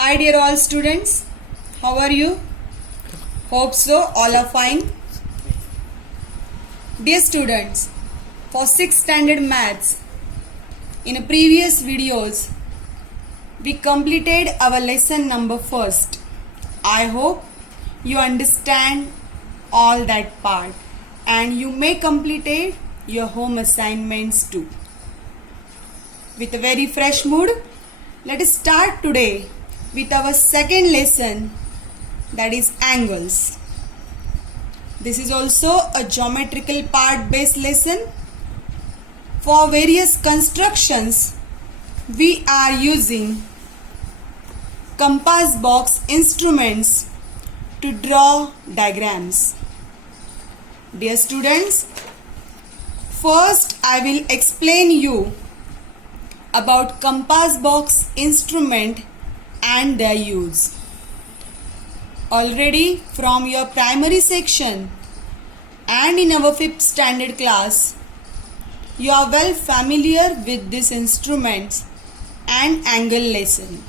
Hi dear all students, how are you? Hope so, all are fine. Dear students, for 6th standard maths, in previous videos, we completed our lesson number 1st. I hope you understand all that part and you may complete your home assignments too. With a very fresh mood, let us start today with our second lesson, that is angles. This is also a geometrical part based lesson. For various constructions, we are using compass box instruments to draw diagrams. Dear students, first I will explain you about compass box instrument and their use. Already from your primary section and in our 5th standard class, you are well familiar with these instruments and angle lesson.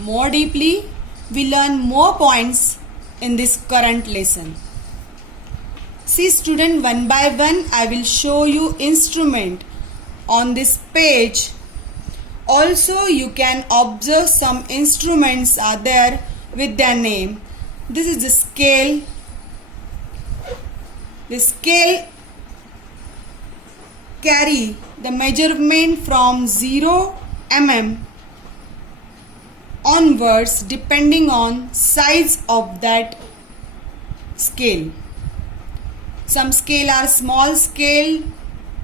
More deeply, we learn more points in this current lesson. See student, one by one I will show you instrument on this page. Also you can observe some instruments are there with their name. This is the scale. The scale carry the measurement from 0 mm onwards depending on size of that scale. Some scale are small scale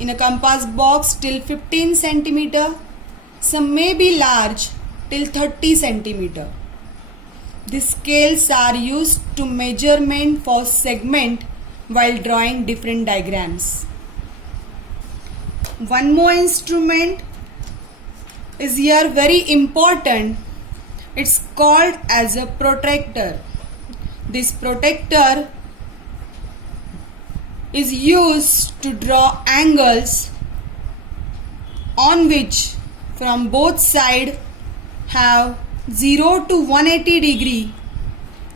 in a compass box till 15 centimeter. Some may be large till 30 centimeter. These scales are used to measurement for segment while drawing different diagrams. One more instrument is here very important. It's called as a protractor. This protractor is used to draw angles on which from both sides have 0 to 180 degree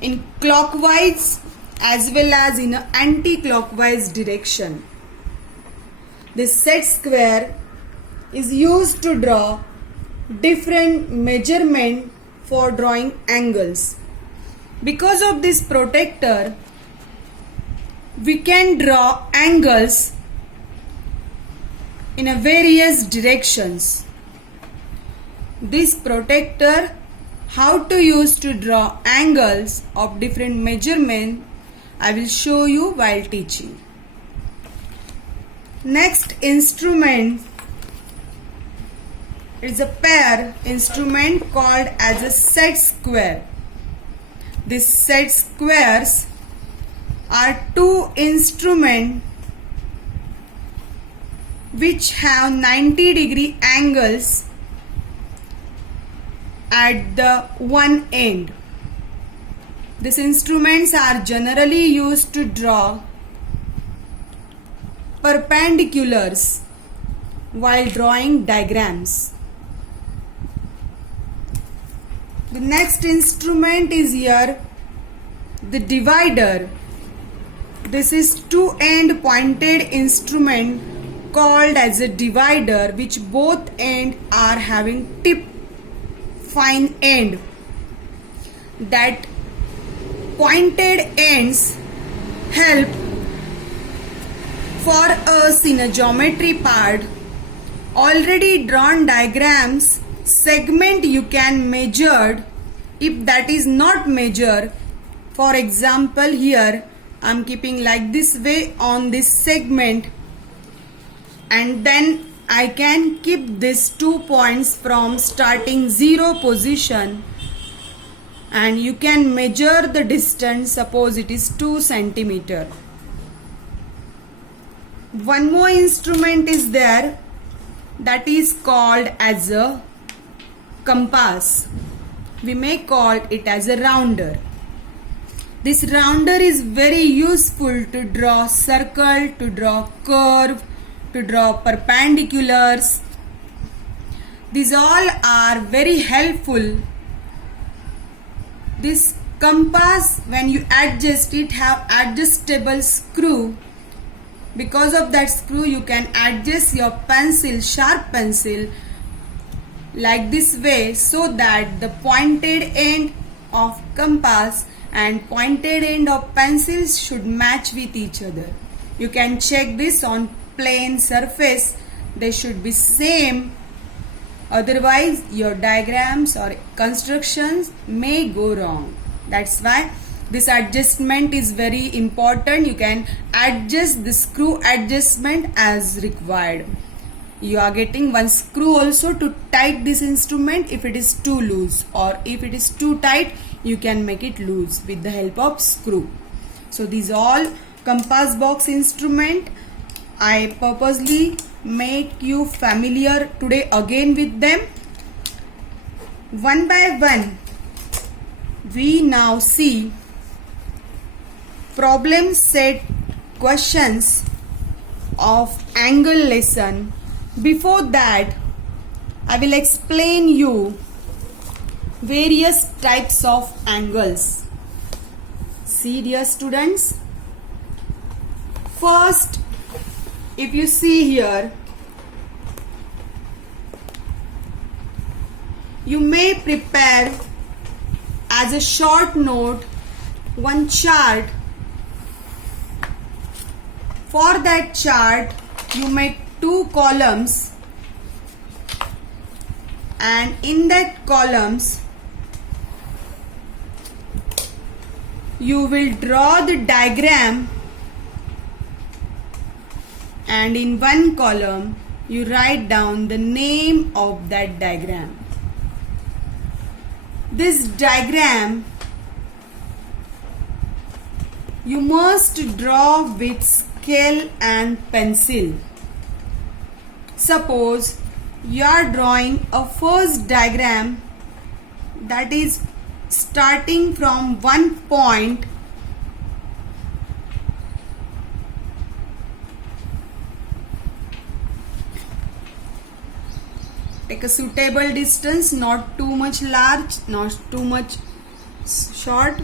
in clockwise as well as in anti-clockwise direction. This set square is used to draw different measurement for drawing angles. Because of this protractor, we can draw angles in a various directions. This protractor, how to use to draw angles of different measurement, I will show you while teaching. Next instrument is a pair instrument called as a set square. These set squares are two instruments which have 90 degree angles at the one end. These instruments are generally used to draw perpendiculars while drawing diagrams. The next instrument is here the divider. This is two-end pointed instrument called as a divider, which both ends are having tip fine end. That pointed ends help for us in a geometry part. Already drawn diagrams segment you can measure. If that is not measured, for example here I am keeping like this way on this segment, and then I can keep these 2 points from starting 0 position and you can measure the distance. Suppose it is 2 centimeter. One more instrument is there, that is called as a compass. We may call it as a rounder. This rounder is very useful to draw circle, to draw curve, to draw perpendiculars. These all are very helpful this compass, when you adjust it, have adjustable screw. Because of that screw you can adjust your pencil, sharp pencil, like this way, so that the pointed end of compass and pointed end of pencils should match with each other. You can check this on plain surface, they should be same, otherwise your diagrams or constructions may go wrong. That's why this adjustment is very important. You can adjust the screw adjustment as required. You are getting one screw also to tight this instrument if it is too loose, or if it is too tight you can make it loose with the help of screw. So these all compass box instrument. I purposely make you familiar today again with them. One by one we now see problem set questions of angle lesson. Before that, I will explain you various types of angles. See, dear students, first, if you see here, you may prepare as a short note one chart. For that chart you make two columns, and in that columns you will draw the diagram, and in one column you write down the name of that diagram. This diagram you must draw with scale and pencil. Suppose you are drawing a first diagram that is starting from one point take a suitable distance, not too much large, not too much short.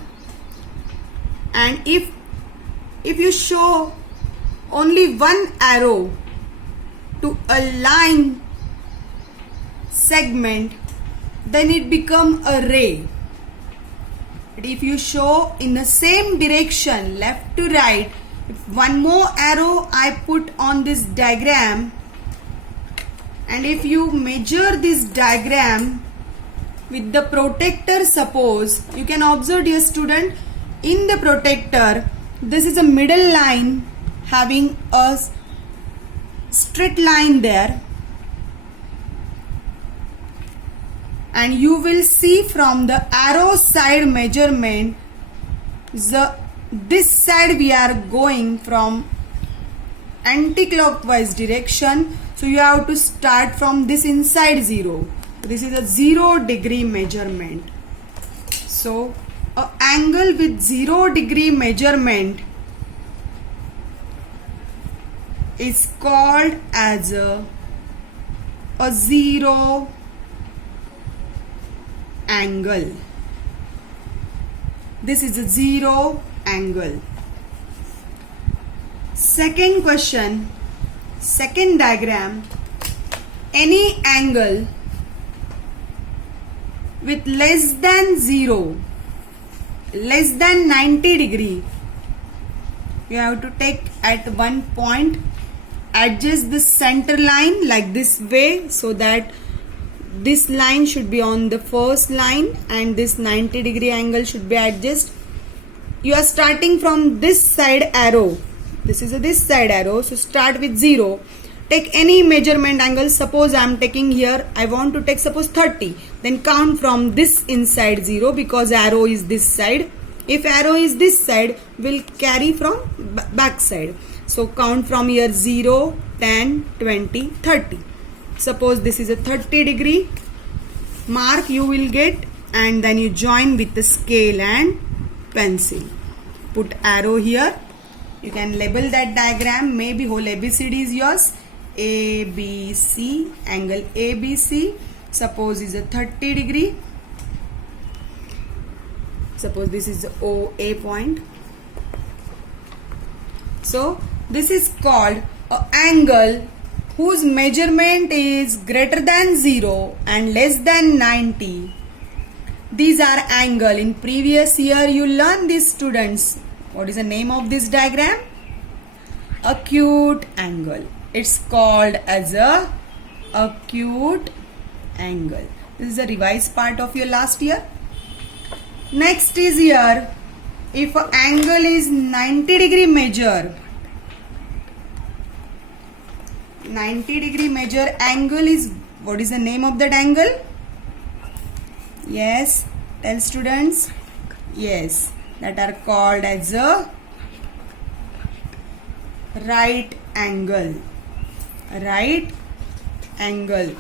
And if you show only one arrow to a line segment, then it become a ray. But if you show in the same direction, left to right, if one more arrow I put on this diagram, and if you measure this diagram with the protector, suppose, you can observe, dear student, in the protector this is a middle line having a straight line there, and you will see from the arrow side measurement, this side we are going from anti-clockwise direction, so you have to start from this inside 0. This is a 0 degree measurement. So an angle with 0 degree measurement is called as a 0 angle. This is a 0 angle. Second question, second diagram, any angle with less than 0, less than 90 degree, you have to take at one point, adjust the center line like this way, so that this line should be on the first line and this 90 degree angle should be adjusted. You are starting from this side arrow, this is this side arrow, so start with 0. Take any measurement angle. Suppose I am taking here, I want to take suppose 30, then count from this inside 0, because arrow is this side. If arrow is this side, will carry from back side. So count from here 0, 10, 20, 30. Suppose this is a 30 degree mark you will get, and then you join with the scale and pencil. Put arrow here. You can label that diagram. Maybe whole ABCD is yours. ABC, angle ABC. Suppose is a 30 degree. Suppose this is the OA point. So this is called an angle whose measurement is greater than 0 and less than 90. These are angle. In previous year you learned this, students. What is the name of this diagram? Acute angle. It's called as a acute angle. This is the revised part of your last year. Next is here, if an angle is 90 degree measure, 90 degree measure angle is, what is the name of that angle? Yes, tell students. Yes, that are called as a right angle. Right angle.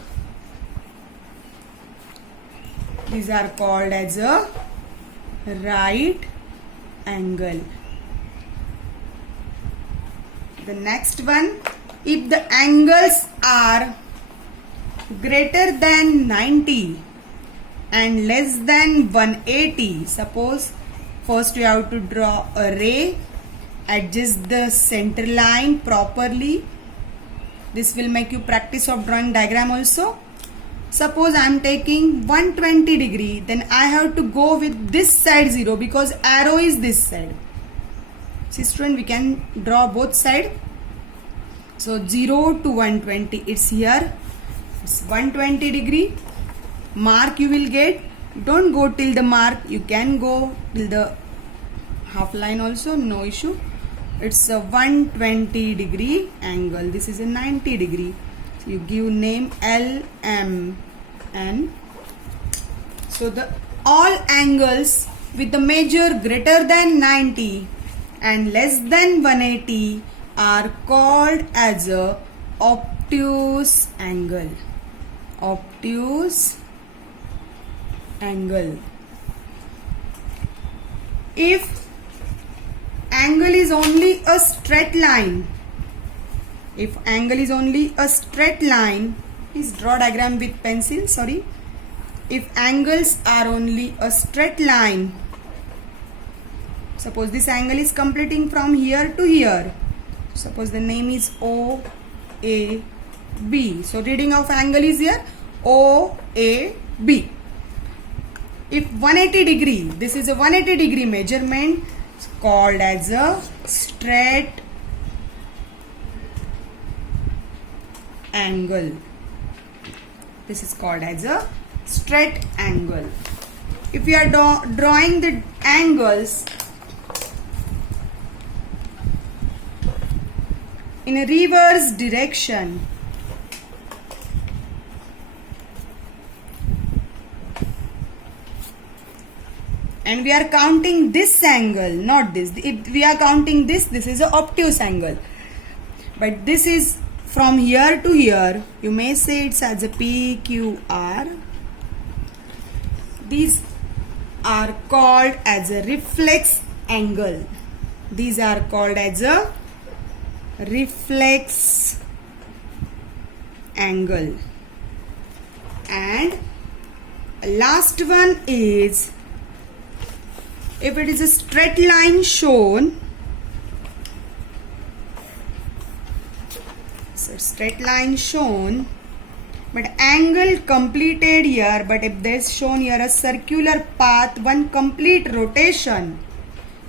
These are called as a right angle. The next one, if the angles are greater than 90 and less than 180, suppose first you have to draw a ray, adjust the center line properly. This will make you practice of drawing diagram also. Suppose I am taking 120 degree, then I have to go with this side 0 because arrow is this side. See student, we can draw both side. So 0 to 120, it's here. It's 120 degree. Mark you will get. Don't go till the mark. You can go till the half line also, no issue. It's a 120 degree angle. This is a 90 degree. You give name LMN. So the all angles with the measure greater than 90 and less than 180 are called as a obtuse angle. Obtuse angle. If angle is only a straight line, if angle is only a straight line, please draw diagram with pencil, sorry. If angles are only a straight line, suppose this angle is completing from here to here. Suppose the name is OAB. So reading of angle is here OAB. If 180 degree, this is a 180 degree measurement, it's called as a straight angle. This is called as a straight angle. If we are drawing the angles in a reverse direction, and we are counting this angle, not this. If we are counting this, this is an obtuse angle. But this is from here to here, you may say it's as a PQR. These are called as a reflex angle. These are called as a reflex angle. And last one is, if it is a straight line shown, so straight line shown, but angle completed here, but if there's shown here a circular path, one complete rotation,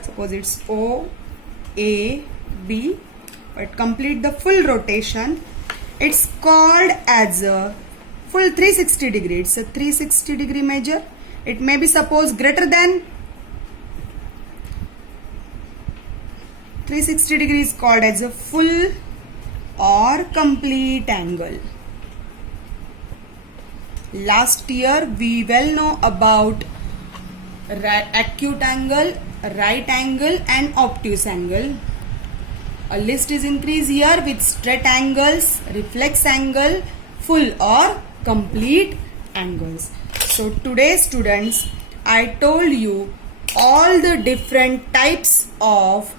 suppose it's O, A, B, but complete the full rotation, it's called as a full 360 degree. It's a 360 degree measure. It may be suppose greater than 360 degrees, called as a full or complete angle. Last year we well know about acute angle, right angle and obtuse angle. A list is increased here with straight angles, reflex angle, full or complete angles. So today students, I told you all the different types of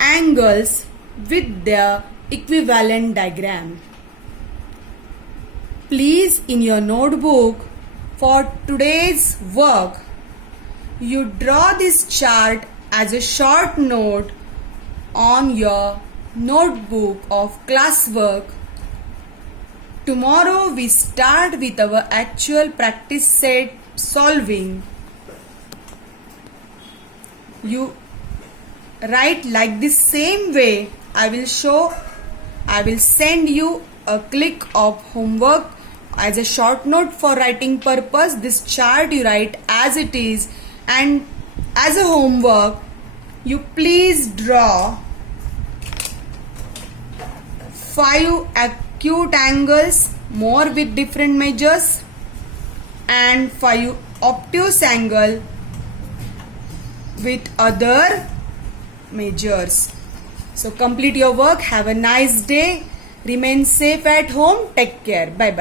angles with their equivalent diagram. Please in your notebook for today's work, You draw this chart as a short note on your notebook of classwork. Tomorrow we start with our actual practice set solving. You write like this same way. I will send you a click of homework as a short note for writing purpose. This chart you write as it is, and as a homework you please draw 5 acute angles more with different measures and 5 obtuse angle with other measures. So complete your work. Have a nice day. Remain safe at home. Take care. Bye bye.